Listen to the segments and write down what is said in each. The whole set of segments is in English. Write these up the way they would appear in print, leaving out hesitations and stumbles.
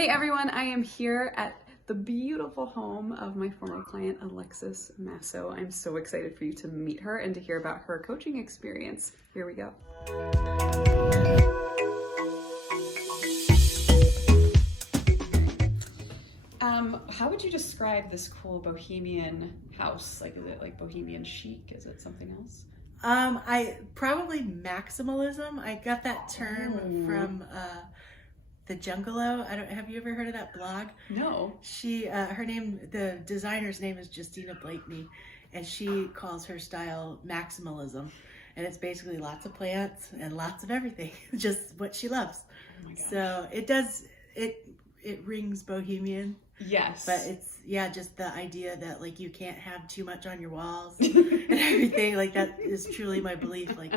Hey everyone, I am here at the beautiful home of my former client, Alexis Masso. I'm so excited for you to meet her and to hear about her coaching experience. Here we go. How would you describe this cool bohemian house? Like, is it like bohemian chic? Is it something else? I probably maximalism. I got that term from the Jungalow. Have you ever heard of that blog? No. Her name, the designer's name is Justina Blakeney, and she calls her style maximalism. And it's basically lots of plants and lots of everything, just what she loves. Oh my gosh. So it rings bohemian. Yes. But it's, just the idea that like you can't have too much on your walls and everything. Like that is truly my belief. Like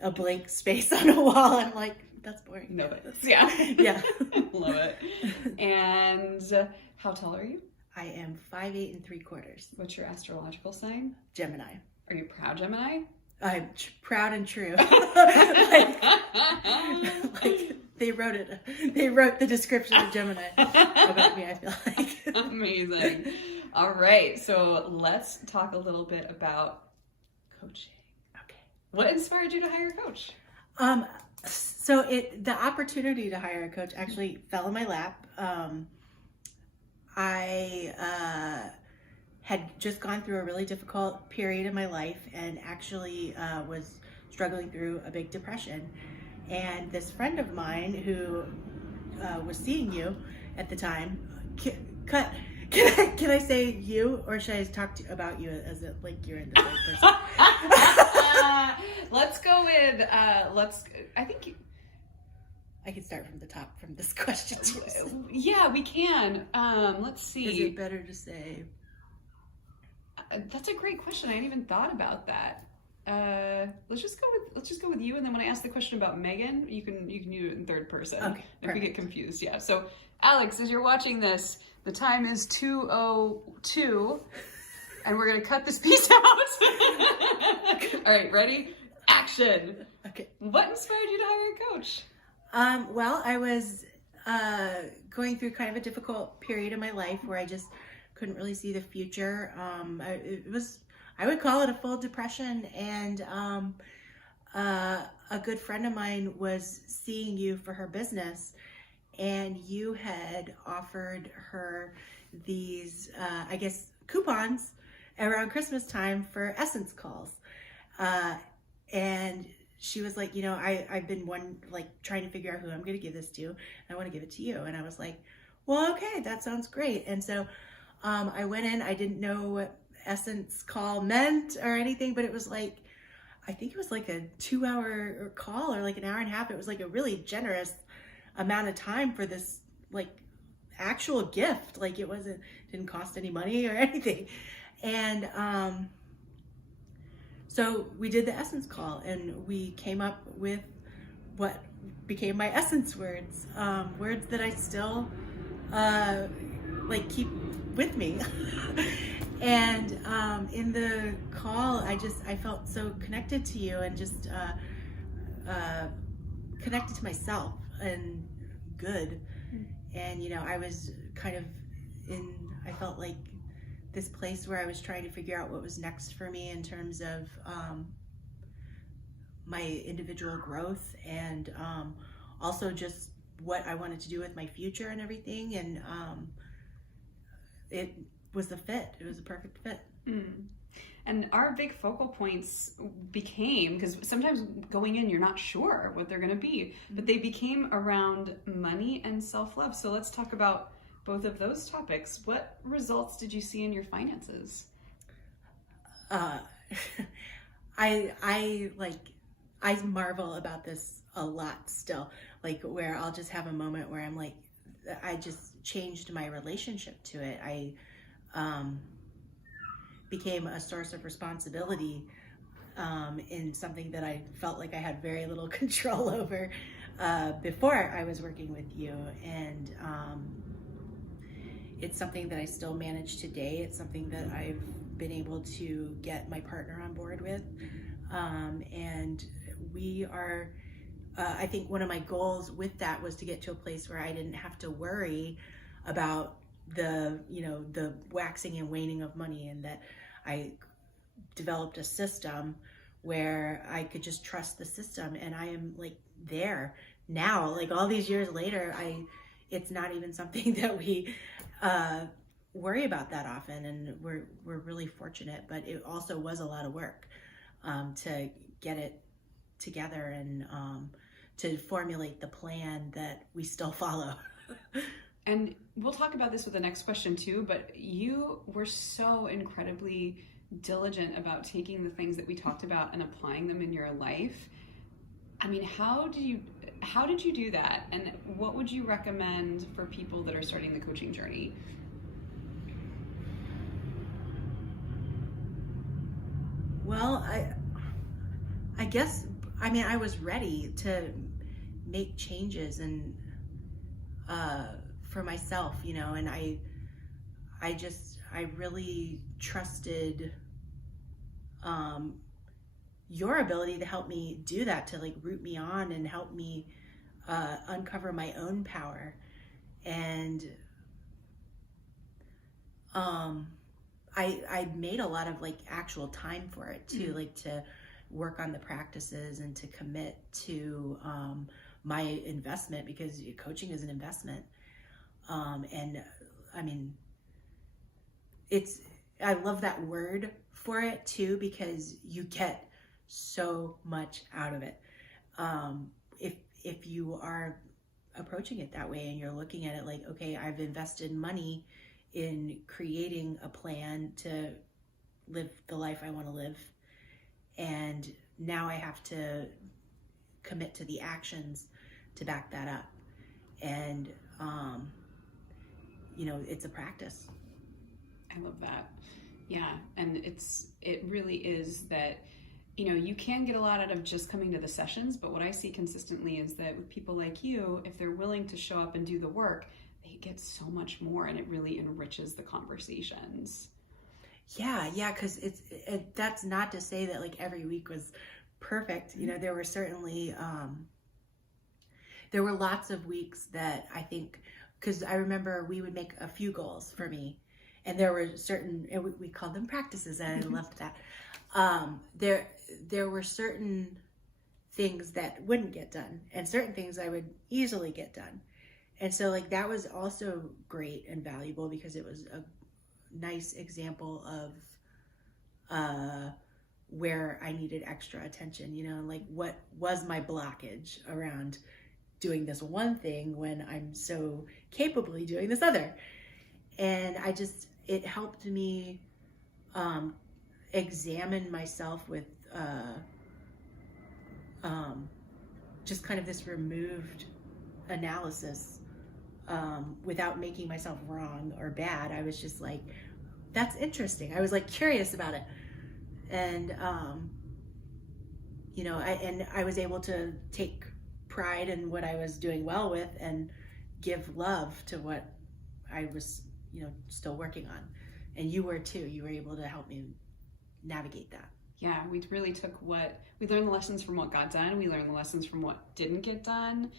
a blank space on a wall, I'm like, that's boring. No, yeah. Yeah. Love it. And how tall are you? I am 5'8" and 3/4. What's your astrological sign? Gemini. Are you proud Gemini? I'm proud and true. like they wrote the description of Gemini about me, I feel like. Amazing. All right, so let's talk a little bit about coaching. Okay. What inspired you to hire a coach? So the opportunity to hire a coach actually fell in my lap. I had just gone through a really difficult period in my life and actually was struggling through a big depression. And this friend of mine who was seeing you at the time, can I say you, or should I talk about you as if like you're in the third person? Let's go with I think I can start from the top from this question too. Yeah, we can. Let's see. Is it better to say? That's a great question. I hadn't even thought about that. Let's just go with you, and then when I ask the question about Megan, you can do it in third person. Okay. If we get confused, yeah. So, Alex, as you're watching this, the time is 2:02, and we're gonna cut this piece out. All right, ready? Action. Okay. What inspired you to hire a coach? Well, I was going through kind of a difficult period in my life where I just couldn't really see the future. I would call it a full depression, and a good friend of mine was seeing you for her business, and you had offered her these, I guess, coupons around Christmas time for Essence calls. And she was like, I've been trying to figure out who I'm going to give this to. And I want to give it to you. And I was like, well, okay, that sounds great. And so I went in. I didn't know what Essence call meant or anything, but it was like, I think it was like a 2-hour call or like an hour and a half. It was like a really generous amount of time for this like actual gift. Like didn't cost any money or anything. And so we did the Essence call, and we came up with what became my Essence words, words that I still keep with me. And in the call, I felt so connected to you, and just connected to myself, and good. And I was kind of I felt like this place where I was trying to figure out what was next for me in terms of my individual growth, and also just what I wanted to do with my future and everything. And it was a fit. It was a perfect fit. And our big focal points became, because sometimes going in, you're not sure what they're going to be, but they became around money and self-love. So let's talk about both of those topics. What results did you see in your finances? I marvel about this a lot still, like where I'll just have a moment where I'm like, I just changed my relationship to it. I became a source of responsibility in something that I felt like I had very little control over before I was working with you. And it's something that I still manage today. It's something that I've been able to get my partner on board with. And we are I think one of my goals with that was to get to a place where I didn't have to worry about the waxing and waning of money, and that I developed a system where I could just trust the system. And I am like there now, like all these years later, it's not even something that we worry about that often, and we're really fortunate. But it also was a lot of work to get it together and to formulate the plan that we still follow. And we'll talk about this with the next question too, but you were so incredibly diligent about taking the things that we talked about and applying them in your life. I mean, how did you do that? And what would you recommend for people that are starting the coaching journey? Well, I guess, I mean, I was ready to make changes and for myself, and I really trusted your ability to help me do that, to like root me on and help me uncover my own power. And I made a lot of like actual time for it too, like to work on the practices and to commit to my investment, because coaching is an investment. And I mean, I love that word for it too, because you get so much out of it. If you are approaching it that way and you're looking at it like, okay, I've invested money in creating a plan to live the life I want to live, and now I have to commit to the actions to back that up. And it's a practice. I love that. Yeah, and it really is that, you can get a lot out of just coming to the sessions, but what I see consistently is that with people like you, if they're willing to show up and do the work, they get so much more, and it really enriches the conversations. Yeah, because that's not to say that like every week was perfect. There were certainly there were lots of weeks that I think, because I remember we would make a few goals for me, and there were certain, and we called them practices, and I loved that. There were certain things that wouldn't get done, and certain things I would easily get done. And so like that was also great and valuable, because it was a nice example of where I needed extra attention, like what was my blockage around doing this one thing when I'm so capably doing this other. And it helped me examine myself with just kind of this removed analysis, without making myself wrong or bad. I was just like, that's interesting. I was like curious about it. And I was able to take pride in what I was doing well with and give love to what I was still working on. And you were too. You were able to help me navigate that. Yeah, we really took we learned the lessons from what got done. We learned the lessons from what didn't get done.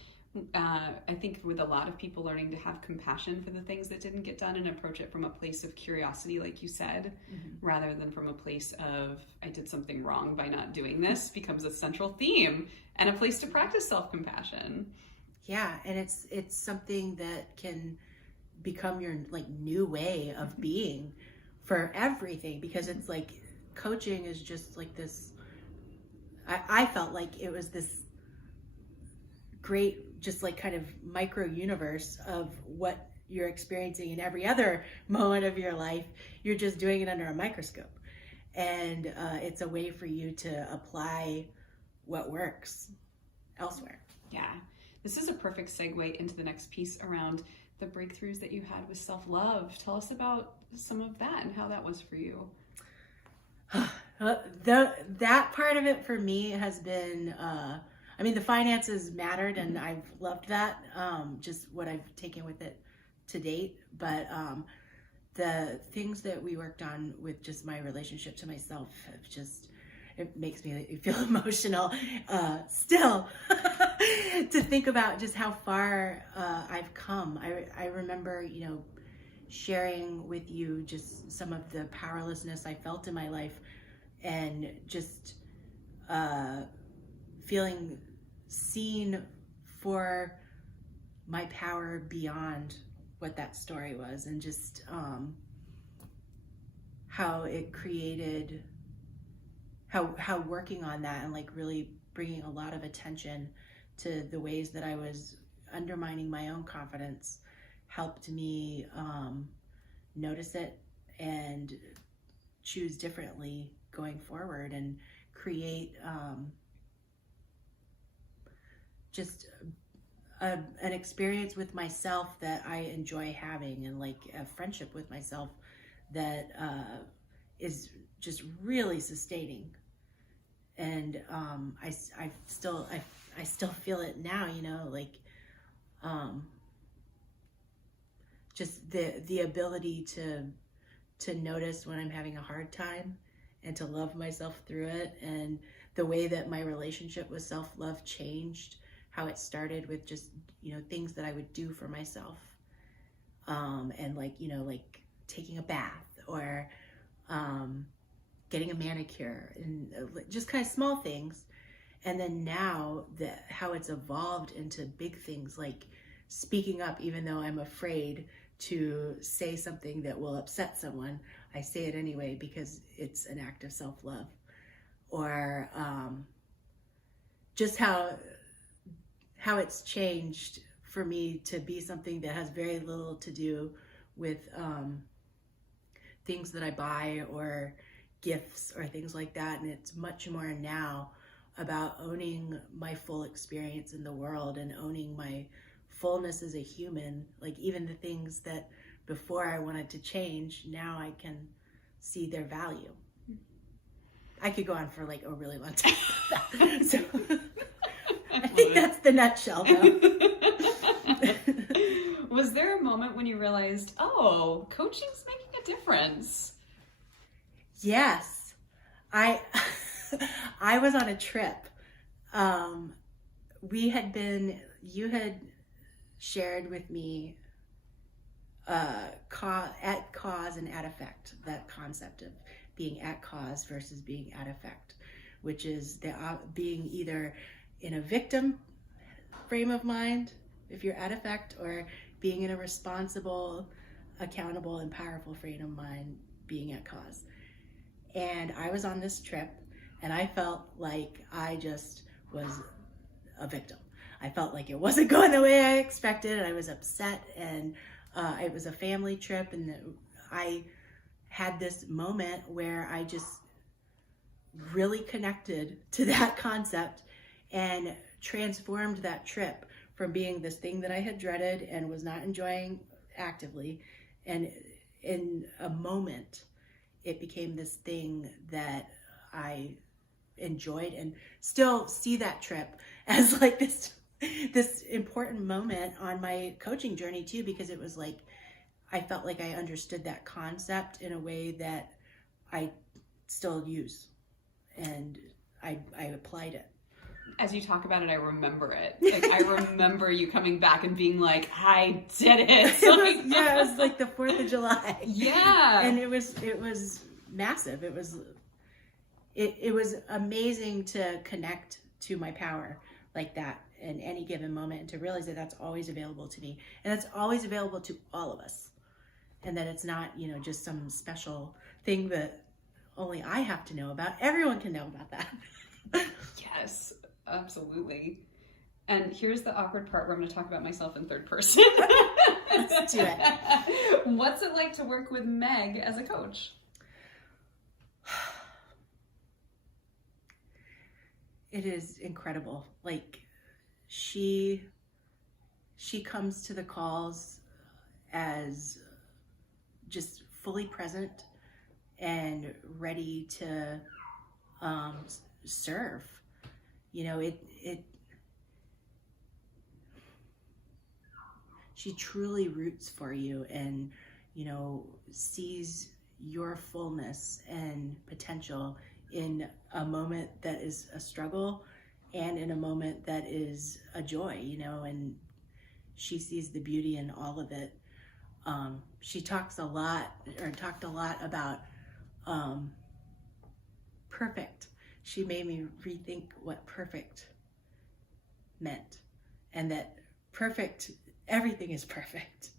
I think with a lot of people learning to have compassion for the things that didn't get done and approach it from a place of curiosity, like you said, rather than from a place of, I did something wrong by not doing this, becomes a central theme and a place to practice self-compassion. Yeah, and it's something that can become your like new way of being for everything, because it's like coaching is just like this, I felt like it was this great, just like kind of micro universe of what you're experiencing in every other moment of your life. You're just doing it under a microscope, and it's a way for you to apply what works elsewhere. Yeah, this is a perfect segue into the next piece around the breakthroughs that you had with self-love. Tell us about some of that and how that was for you. That part of it for me has been, the finances mattered, and I've loved that, just what I've taken with it to date. But the things that we worked on with just my relationship to myself have just, it makes me feel emotional still to think about just how far I've come. I remember, you know, sharing with you just some of the powerlessness I felt in my life, and just feeling seen for my power beyond what that story was, and just how it created, how working on that and like really bringing a lot of attention to the ways that I was undermining my own confidence helped me notice it and choose differently going forward, and create just an experience with myself that I enjoy having, and like a friendship with myself that is just really sustaining. And I still feel it now, you know, like just the ability to notice when I'm having a hard time and to love myself through it, and the way that my relationship with self-love changed, how it started with just, you know, things that I would do for myself, and like, you know, like taking a bath, or getting a manicure, and just kind of small things. And then now how it's evolved into big things, like speaking up even though I'm afraid to say something that will upset someone. I say it anyway because it's an act of self-love. Or just how it's changed for me to be something that has very little to do with things that I buy or gifts or things like that. And it's much more now about owning my full experience in the world, and owning my fullness as a human. Like even the things that before I wanted to change, now I can see their value. I could go on for like a really long time. So I think that's the nutshell though. Was there a moment when you realized, oh, coaching's making a difference? Yes. I was on a trip. You had shared with me at cause and at effect, that concept of being at cause versus being at effect, which is being either in a victim frame of mind if you're at effect, or being in a responsible, accountable, and powerful frame of mind being at cause. And I was on this trip, and I felt like I just was a victim. I felt like it wasn't going the way I expected, and I was upset, and it was a family trip, and I had this moment where I just really connected to that concept and transformed that trip from being this thing that I had dreaded and was not enjoying actively, and in a moment it became this thing that I enjoyed, and still see that trip as like this important moment on my coaching journey too, because it was like I felt like I understood that concept in a way that I still use, and I applied it. As you talk about it, I remember it. Like I remember you coming back and being like, I did it. It was like the 4th of July. Yeah. And it was massive. It was amazing to connect to my power like that in any given moment, and to realize that that's always available to me, and that's always available to all of us, and that it's not, you know, just some special thing that only I have to know about. Everyone can know about that. Yes, absolutely. And here's the awkward part where I'm going to talk about myself in third person. Let's do it. What's it like to work with Meg as a coach? It is incredible. Like she comes to the calls as just fully present and ready to serve. You know, she truly roots for you, and, you know, sees your fullness and potential in a moment that is a struggle and in a moment that is a joy, you know, and she sees the beauty in all of it. She talked a lot about perfect. She made me rethink what perfect meant, and that perfect, everything is perfect.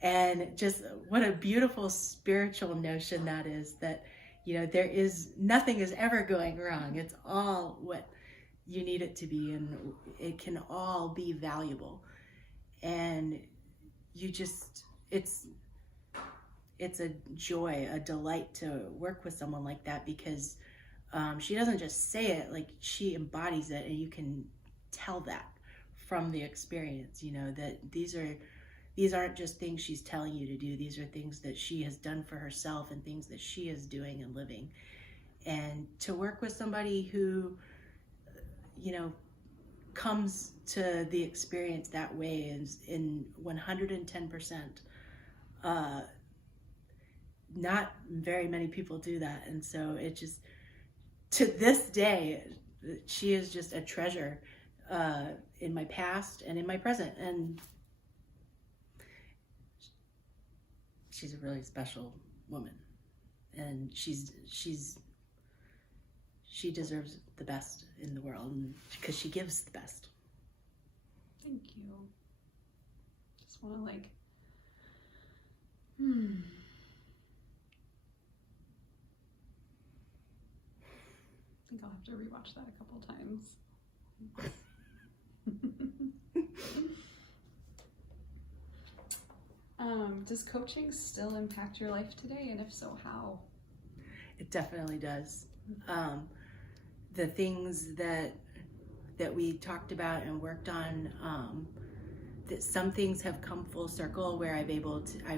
And just what a beautiful spiritual notion that is, that, you know, nothing is ever going wrong. It's all what you need it to be, and it can all be valuable. And you just, it's a joy, a delight to work with someone like that, because she doesn't just say it, like she embodies it, and you can tell that from the experience, you know, that these aren't just things she's telling you to do. These are things that she has done for herself and things that she is doing and living. And to work with somebody who, you know, comes to the experience that way is in 110%. Not very many people do that. And so it just, to this day, she is just a treasure in my past and in my present. And she's a really special woman. And she deserves the best in the world, because she gives the best. Thank you. Just want to I think I'll have to rewatch that a couple times. Does coaching still impact your life today? And if so, how? It definitely does. The things that we talked about and worked on, that some things have come full circle, where I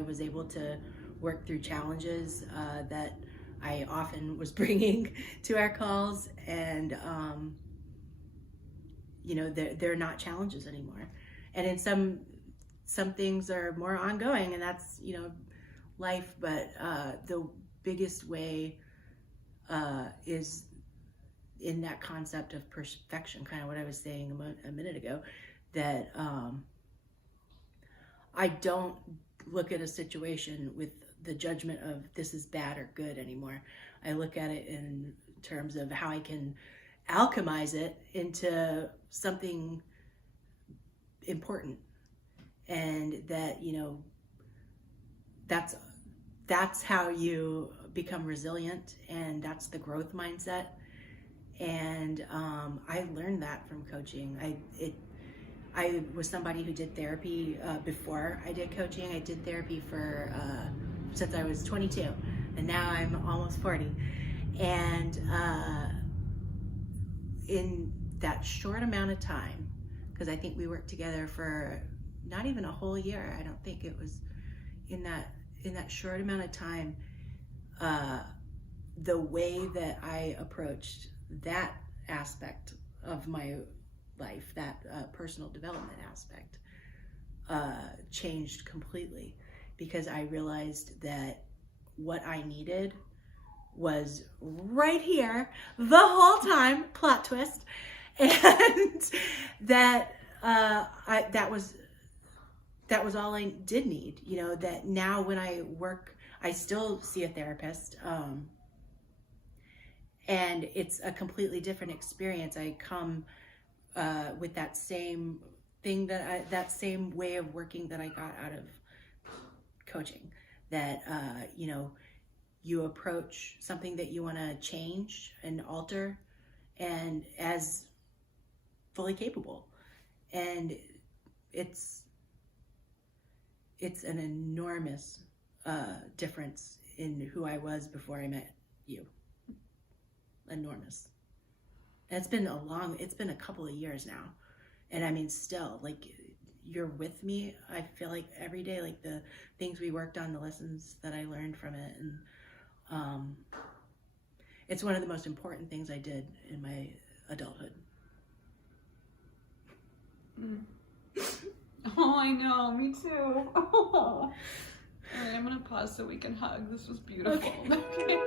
was able to work through challenges that I often was bringing to our calls, and you know, they're not challenges anymore. And in some things are more ongoing, and that's, you know, life. But the biggest way is in that concept of perfection, kind of what I was saying a minute ago, that I don't look at a situation with the judgment of this is bad or good anymore. I look at it in terms of how I can alchemize it into something important, and that, you know, that's how you become resilient, and that's the growth mindset. And I learned that from coaching. I was somebody who did therapy before I did coaching. I did therapy for since I was 22, and now I'm almost 40. And in that short amount of time, because I think we worked together for not even a whole year. I don't think it was in that short amount of time. The way that I approached that aspect of my life, that personal development aspect, changed completely, because I realized that what I needed was right here the whole time, plot twist, and that that was all I did need. You know, that now when I work, I still see a therapist, and it's a completely different experience. I come with that same thing, that same way of working that I got out of coaching, that you know, you approach something that you want to change and alter, and as fully capable. And it's an enormous difference in who I was before I met you. Enormous. And it's been a couple of years now. And I mean, still, like, you're with me. I feel like every day, like the things we worked on, the lessons that I learned from it. And it's one of the most important things I did in my adulthood. Oh, I know, me too. Oh. All right, I'm gonna pause so we can hug. This was beautiful. Okay.